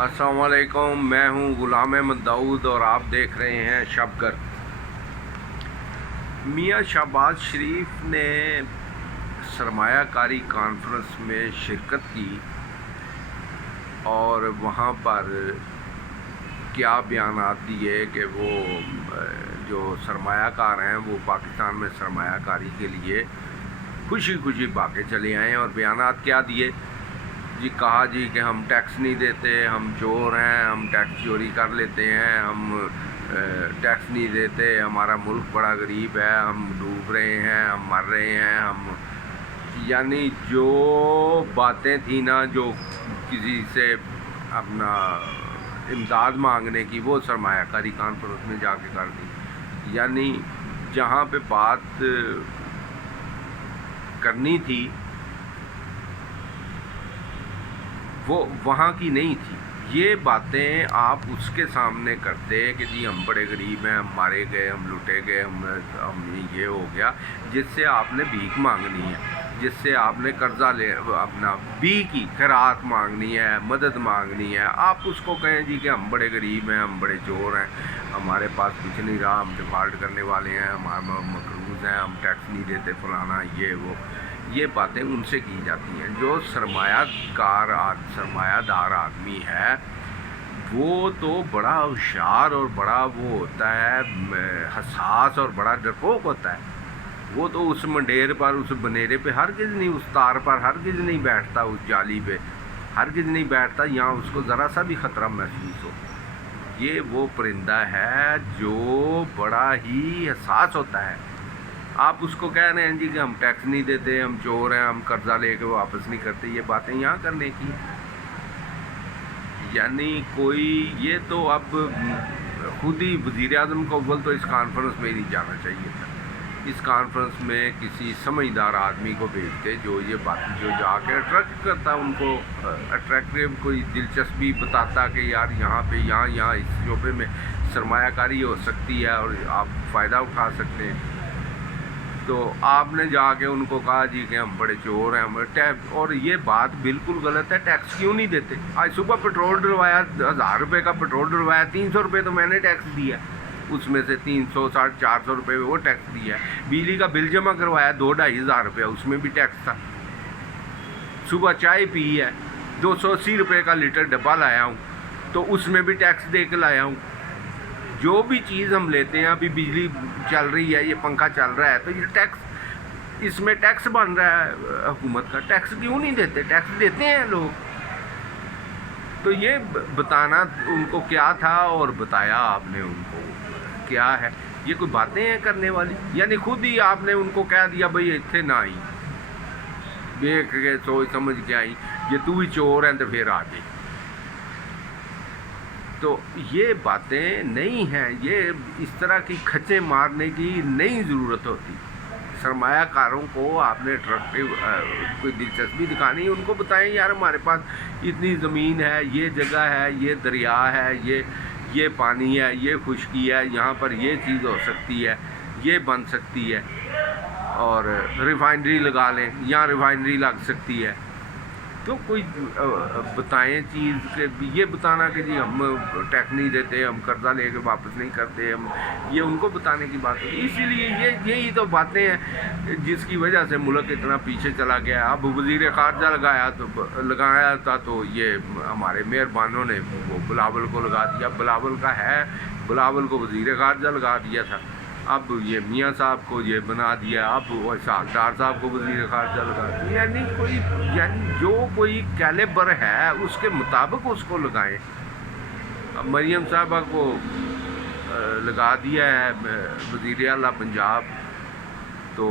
السلام علیکم، میں ہوں غلام احمد داؤد اور آپ دیکھ رہے ہیں شب گھر۔ میاں شہباز شریف نے سرمایہ کاری کانفرنس میں شرکت کی اور وہاں پر کیا بیانات دیے کہ وہ جو سرمایہ کار ہیں وہ پاکستان میں سرمایہ کاری کے لیے خوشی خوشی بھاگے چلے آئے، اور بیانات کیا دیے جی؟ کہا جی کہ ہم ٹیکس نہیں دیتے، ہم چور ہیں، ہم ٹیکس چوری کر لیتے ہیں، ہم ٹیکس نہیں دیتے، ہمارا ملک بڑا غریب ہے، ہم ڈوب رہے ہیں، ہم مر رہے ہیں، ہم یعنی جو باتیں تھیں نا جو کسی سے اپنا امداد مانگنے کی، وہ سرمایہ کاری کانفرنس میں جا کے کر دی۔ یعنی جہاں پہ بات کرنی تھی وہ وہاں کی نہیں تھی۔ یہ باتیں آپ اس کے سامنے کرتے کہ جی ہم بڑے غریب ہیں، ہم مارے گئے، ہم لوٹے گئے، ہم یہ ہو گیا، جس سے آپ نے بھیک مانگنی ہے، جس سے آپ نے قرضہ اپنا کی خیرات مانگنی ہے، مدد مانگنی ہے۔ آپ اس کو کہیں جی کہ ہم بڑے غریب ہیں، ہم بڑے چور ہیں، ہمارے پاس کچھ نہیں رہا، ہم ڈیفالٹ کرنے والے ہیں، ہم مقروض ہیں، ہم ٹیکس نہیں دیتے، فلانا یہ وہ۔ یہ باتیں ان سے کی جاتی ہیں۔ جو سرمایہ دار آدمی ہے وہ تو بڑا ہوشیار اور بڑا وہ ہوتا ہے، حساس اور بڑا ڈرپوک ہوتا ہے۔ وہ تو اس منڈیر پر، اس بنیرے پہ ہرگز نہیں، اس تار پر ہرگز نہیں بیٹھتا، اس جالی پہ ہرگز نہیں بیٹھتا یہاں اس کو ذرا سا بھی خطرہ محسوس ہو۔ یہ وہ پرندہ ہے جو بڑا ہی حساس ہوتا ہے۔ آپ اس کو کہہ رہے ہیں جی کہ ہم ٹیکس نہیں دیتے، ہم چور ہیں، ہم قرضہ لے کے واپس نہیں کرتے، یہ باتیں یہاں کرنے کی۔ یعنی کوئی یہ تو اب خود ہی وزیر اعظم کو اول تو اس کانفرنس میں ہی نہیں جانا چاہیے تھا۔ اس کانفرنس میں کسی سمجھدار آدمی کو بھیجتے جو یہ بات جو جا کے اٹریکٹ کرتا، ان کو اٹریکٹیو کوئی دلچسپی بتاتا کہ یار یہاں پہ یہاں اس شعبے میں سرمایہ کاری ہو سکتی ہے اور آپ فائدہ اٹھا سکتے ہیں۔ تو آپ نے جا کے ان کو کہا جی کہ ہم بڑے چور ہیں، اور یہ بات بالکل غلط ہے۔ ٹیکس کیوں نہیں دیتے؟ آج صبح پیٹرول ڈلوایا، 1000 روپے کا پیٹرول ڈلوایا، 300 روپے تو میں نے ٹیکس دیا، اس میں سے 300 400 روپے وہ ٹیکس دیا ہے۔ بجلی کا بل جمع کروایا 2-2.5 روپے، اس میں بھی ٹیکس تھا۔ صبح چائے پی ہے، 280 روپے کا لیٹر ڈبہ لایا ہوں تو اس میں بھی ٹیکس دے کے لایا ہوں۔ جو بھی چیز ہم لیتے ہیں، ابھی بجلی چل رہی ہے، یہ پنکھا چل رہا ہے، تو یہ ٹیکس، اس میں ٹیکس بن رہا ہے حکومت کا۔ ٹیکس کیوں نہیں دیتے؟ ٹیکس دیتے ہیں لوگ۔ تو یہ بتانا ان کو کیا تھا اور بتایا آپ نے ان کو کیا ہے؟ یہ کوئی باتیں ہیں کرنے والی؟ یعنی خود ہی آپ نے ان کو کہہ دیا بھئی اتنے نہ آئی، دیکھ کے سوچ سمجھ کے آئی، یہ تو ہی چور ہیں تو پھر آ گئی۔ تو یہ باتیں نہیں ہیں، یہ اس طرح کی کھچیں مارنے کی نہیں ضرورت ہوتی۔ سرمایہ کاروں کو آپ نے اٹریکٹیو کوئی دلچسپی دکھانی ہے، ان کو بتائیں یار ہمارے پاس اتنی زمین ہے، یہ جگہ ہے، یہ دریا ہے، یہ پانی ہے، یہ خشکی ہے، یہاں پر یہ چیز ہو سکتی ہے، یہ بن سکتی ہے، اور ریفائنری لگا لیں، یہاں ریفائنری لگ سکتی ہے۔ تو کوئی بتائیں چیز کہ یہ بتانا کہ جی ہم ٹیکس نہیں دیتے، ہم قرضہ لے کے واپس نہیں کرتے، ہم یہ ان کو بتانے کی بات ہے۔ اسی لیے یہی تو باتیں ہیں جس کی وجہ سے ملک اتنا پیچھے چلا گیا۔ اب وزیر خارجہ لگایا تھا تو یہ ہمارے مہربانوں نے وہ بلاول کو لگا دیا۔ بلاول کا ہے، بلاول کو وزیر خارجہ لگا دیا تھا، اب یہ میاں صاحب کو یہ بنا دیا، اب ڈار صاحب کو وزیر خارجہ لگا دیا۔ یعنی جو کوئی کیلیبر ہے اس کے مطابق اس کو لگائیں۔ اب مریم صاحبہ کو لگا دیا ہے وزیر اعلیٰ پنجاب، تو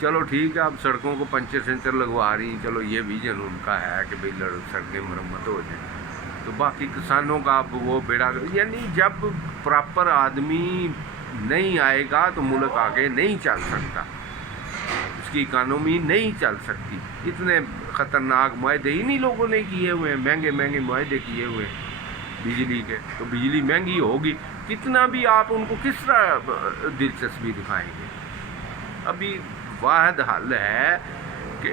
چلو ٹھیک ہے، اب سڑکوں کو پنچر سنچر لگوا رہی ہیں، چلو یہ ویژن ان کا ہے کہ بھئی سڑکیں مرمت ہو جائیں۔ تو باقی کسانوں کا اب وہ بیڑا، یعنی جب پراپر آدمی نہیں آئے گا تو ملک آگے نہیں چل سکتا، اس کی اکانومی نہیں چل سکتی۔ اتنے خطرناک معاہدے ہی نہیں لوگوں نے کیے ہوئے ہیں، مہنگے معاہدے کیے ہوئے ہیں بجلی کے، تو بجلی مہنگی ہوگی، کتنا بھی آپ ان کو کس طرح دلچسپی دکھائیں گے؟ ابھی واحد حل ہے کہ